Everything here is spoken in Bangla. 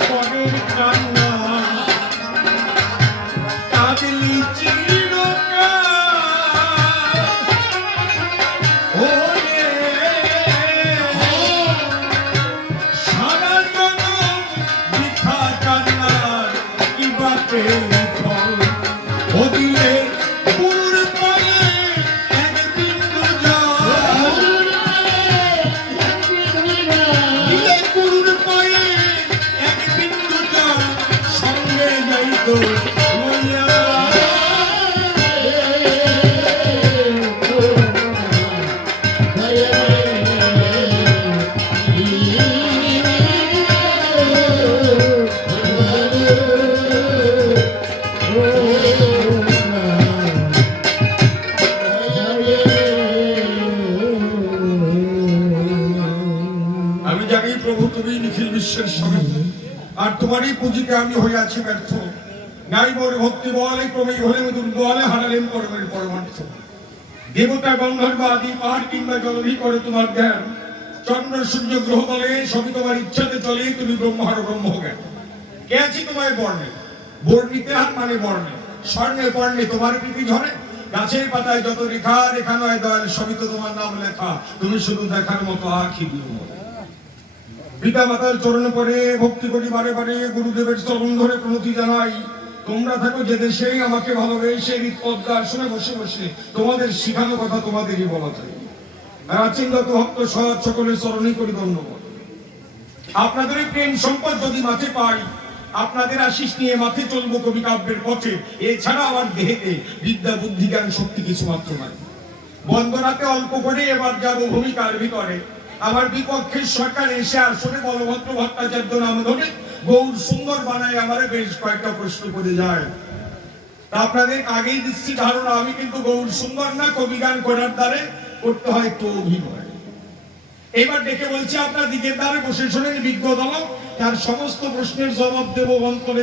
পরের কান্না কাঁদলি চিরকাল ওরে সারা জনম বৃথা কান্নার কি বা পেলি ফল ও দিলে পুর পায়ে এক বিন্দু জল দিলে পুর পায়ে এক বিন্দু জল সঙ্গে যাইতো লইয়া আমি জানি প্রভু তুমি নিখিল বিশ্বের স্বামী আর তোমারই পুঁজিতে আমি হয়ে আছি ব্যর্থ নাই মোর ভক্তি বলে ক্রমেই হলে দুর্বলে হারালেন পরমের পরমার্থ দেবতা গন্ধর্ব আদি পাহাড় কিংবা জলভি করে তোমার জ্ঞান চন্দ্র সূর্য গ্রহ বলে সবই তোমার ইচ্ছাতে চলে তুমি ব্রহ্মার ব্রহ্ম জ্ঞান কে আছি তোমায় বর্ণে বর্ণিতে হাত মানে বর্ণে স্বর্ণে বর্ণে তোমার প্রীতি ঝরে গাছের পাতায় যত রেখা রেখা নয় দয়াল সবই তো তোমার নাম লেখা তুমি শুধু দেখার মতো আখি দিও পিতা মাতার চরণ পরে ভক্তি করি বারে বারে গুরুদেবের চরণ ধরে প্রণতি জানাই তোমরা থাকো যে দেশেই আমাকে ভালোবেসে পদ্মা আসনে বসে বসে তোমাদের শিখানো কথা তোমাদেরই বলা চাই আর আচিন্নত ভক্ত সৎ সকলের চরণই করি ধন্যবাদ আপনাদের প্রেম সম্পদ যদি মাঝে পাই আপনাদের আশিস নিয়ে মাঠে চলবো কবি কাব্যের পথে এছাড়া আমার দেহেতে বিদ্যা বুদ্ধি জ্ঞান শক্তি কিছু মাত্র নাই বন্দনাতে অল্প করে এবার যাবো ভূমিকার ভিতরে আমার বিপক্ষের সরকার এসে আসলে বলভদ্র ভট্টাচার্য নাম ধরে গৌর সুন্দর বানায় আমার বেশ কয়েকটা প্রশ্ন করে যায় তা আপনাদের আগেই দিচ্ছি ধারণা আমি কিন্তু গৌর সুন্দর না কবি গান করার দ্বারে করতে হয় তো অভিনয় এবার ডেকে বলছি আপনার দিকের দ্বারে বসে শোনেন বিজ্ঞ দল তার সমস্ত প্রশ্নের জবাব দেব অন্তরে